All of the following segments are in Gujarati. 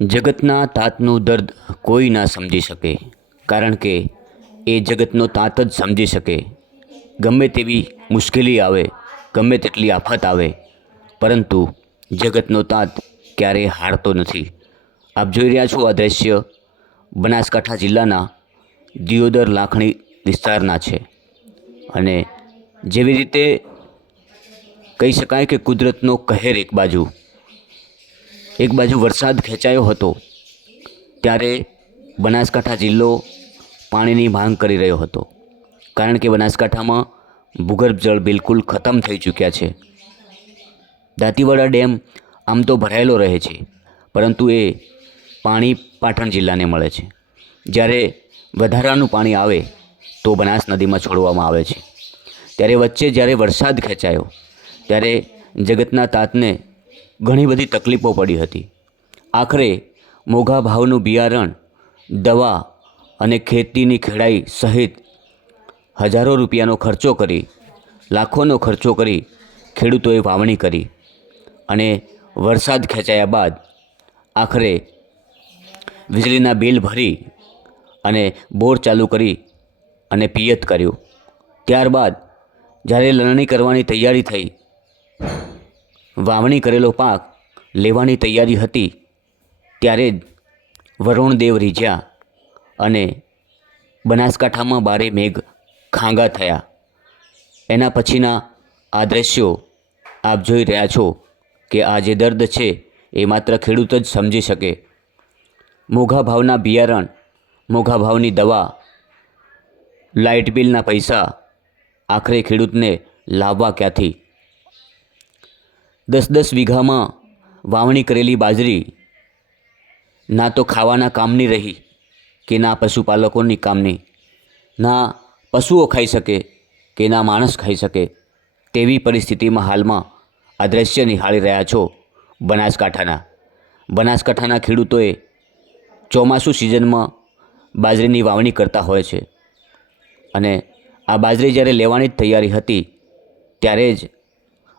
જગતના તાતનું દર્દ કોઈ ના સમજી શકે, કારણ કે એ જગતનો તાત જ સમજી શકે. ગમે તેવી મુશ્કેલી આવે, ગમે તેટલી આફત આવે, પરંતુ જગતનો તાત ક્યારેય હારતો નથી. આપ જોઈ રહ્યા છો આ દ્રશ્ય બનાસકાંઠા જિલ્લાના દિયોદર લાખણી વિસ્તારના છે. અને જેવી રીતે કહી શકાય કે કુદરતનો કહેર એક બાજુ વરસાદ ખેંચાયો હતો, ત્યારે બનાસકાંઠા જિલ્લો પાણીની માંગ કરી રહ્યો હતો, કારણ કે બનાસકાંઠામાં ભૂગર્ભ જળ બિલકુલ ખતમ થઈ ચૂક્યા છે. દાંતીવાડા ડેમ આમ તો ભરાયેલો રહે છે, પરંતુ એ પાણી પાટણ જિલ્લાને મળે છે. જ્યારે વધારાનું પાણી આવે તો બનાસ નદીમાં છોડવામાં આવે છે. ત્યારે વચ્ચે જ્યારે વરસાદ ખેંચાયો ત્યારે જગતના તાતને ઘણી બધી તકલીફો પડી હતી. આખરે મોંઘા ભાવનું બિયારણ, દવા અને ખેતીની ખેડાઈ સહિત હજારો રૂપિયાનો ખર્ચો કરી, લાખોનો ખર્ચો કરી ખેડૂતોએ વાવણી કરી. અને વરસાદ ખેંચાયા બાદ આખરે વીજળીના બિલ ભરી અને બોર ચાલુ કરી અને પિયત કર્યું. ત્યારબાદ જ્યારે લણણી કરવાની તૈયારી થઈ, વાવણી કરેલો પાક લેવાની તૈયારી હતી, ત્યારે જ વરુણદેવ રીઝ્યા અને બનાસકાંઠામાં બારે મેઘ ખાંગા થયા. એના પછીના આ દ્રશ્યો આપ જોઈ રહ્યા છો કે આ જે દર્દ છે એ માત્ર ખેડૂત જ સમજી શકે. મોંઘા ભાવના બિયારણ, મોંઘા ભાવની દવા, લાઇટ બિલના પૈસા આખરે ખેડૂતને લાવવા ક્યાંથી? 10-10 વીઘામાં વાવણી કરેલી બાજરી ના તો ખાવાના કામની રહી કે ના પશુપાલકોની કામની, ના પશુઓ ખાઈ શકે કે ના માણસ ખાઈ શકે. તેવી પરિસ્થિતિમાં હાલમાં આ દ્રશ્ય નિહાળી રહ્યા છો બનાસકાંઠાના ખેડૂતોએ ચોમાસું સિઝનમાં બાજરીની વાવણી કરતા હોય છે. અને આ બાજરી જ્યારે લેવાની જ તૈયારી હતી, ત્યારે જ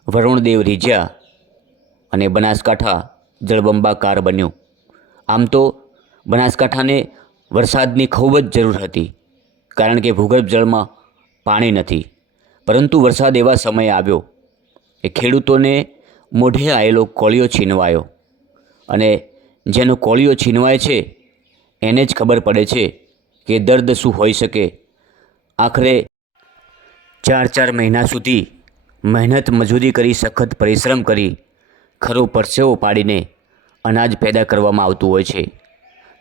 વરુણદેવ રીઝ્યા અને બનાસકાંઠા જળબંબાકાર બન્યું. આમ તો બનાસકાંઠાને વરસાદની ખૂબ જ જરૂર હતી, કારણ કે ભૂગર્ભ જળમાં પાણી નથી. પરંતુ વરસાદ એવા સમયે આવ્યો કે ખેડૂતોને મોઢે આવેલો કોળિયો છીનવાયો. અને જેનો કોળિયો છીનવાય છે એને જ ખબર પડે છે કે દર્દ શું હોઈ શકે. આખરે 4 મહિના સુધી મહેનત મજૂરી કરી, સખત પરિશ્રમ કરી, ખરો પરસેવો પાડીને અનાજ પેદા કરવામાં આવતું હોય છે.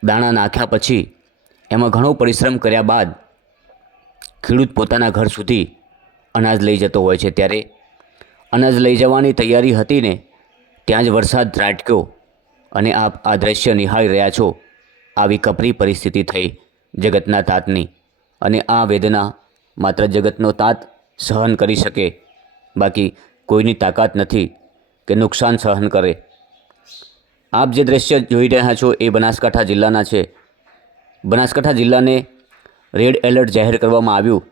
દાણા નાખ્યા પછી એમાં ઘણો પરિશ્રમ કર્યા બાદ ખેડૂત પોતાના ઘર સુધી અનાજ લઈ જતો હોય છે. ત્યારે અનાજ લઈ જવાની તૈયારી હતી ને ત્યાં જ વરસાદ ત્રાટક્યો અને આપ આ દ્રશ્ય નિહાળી રહ્યા છો. આવી કપરી પરિસ્થિતિ થઈ જગતના તાતની. અને આ વેદના માત્ર જગતનો તાત સહન કરી શકે, બાકી કોઈની તાકાત નથી કે નુકસાન સહન કરે. આપ જે દ્રશ્ય જોઈ રહ્યા છો એ બનાસકાંઠા જિલ્લાના છે. બનાસકાંઠા જિલ્લાને રેડ એલર્ટ જાહેર કરવામાં આવ્યું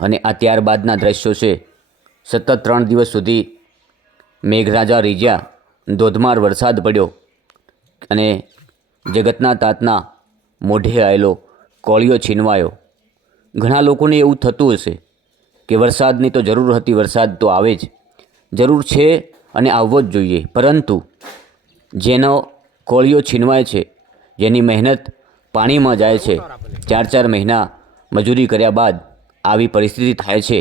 અને આ ત્યારબાદના દ્રશ્યો છે. સતત 3 દિવસ સુધી મેઘરાજા રીઝ્યા, ધોધમાર વરસાદ પડ્યો અને જગતના તાતના મોઢે આવેલો કોળિયો છીનવાયો. ઘણા લોકોને એવું થતું હશે કે વરસાદની તો જરૂર હતી, વરસાદ તો આવે જ, જરૂર છે અને આવવો જ જોઈએ. પરંતુ જેનો કોળિયો છીનવાય છે, જેની મહેનત પાણીમાં જાય છે, 4 મહિના મજૂરી કર્યા બાદ આવી પરિસ્થિતિ થાય છે,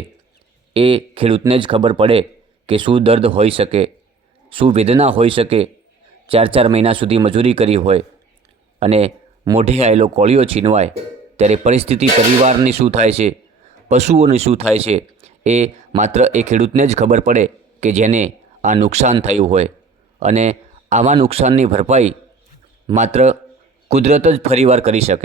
એ ખેડૂતને જ ખબર પડે કે શું દર્દ હોઈ શકે, શું વેદના હોઈ શકે. 4 મહિના સુધી મજૂરી કરી હોય અને મોઢે આવેલો કોળિયો છીનવાય ત્યારે પરિસ્થિતિ પરિવારની શું થાય છે, પશુઓની શું થાય છે, એ માત્ર એ ખેડૂતને જ ખબર પડે કે જેને આ નુકસાન થયું હોય. અને આવા નુકસાનની ભરપાઈ માત્ર કુદરત જ ફરીવાર કરી શકે.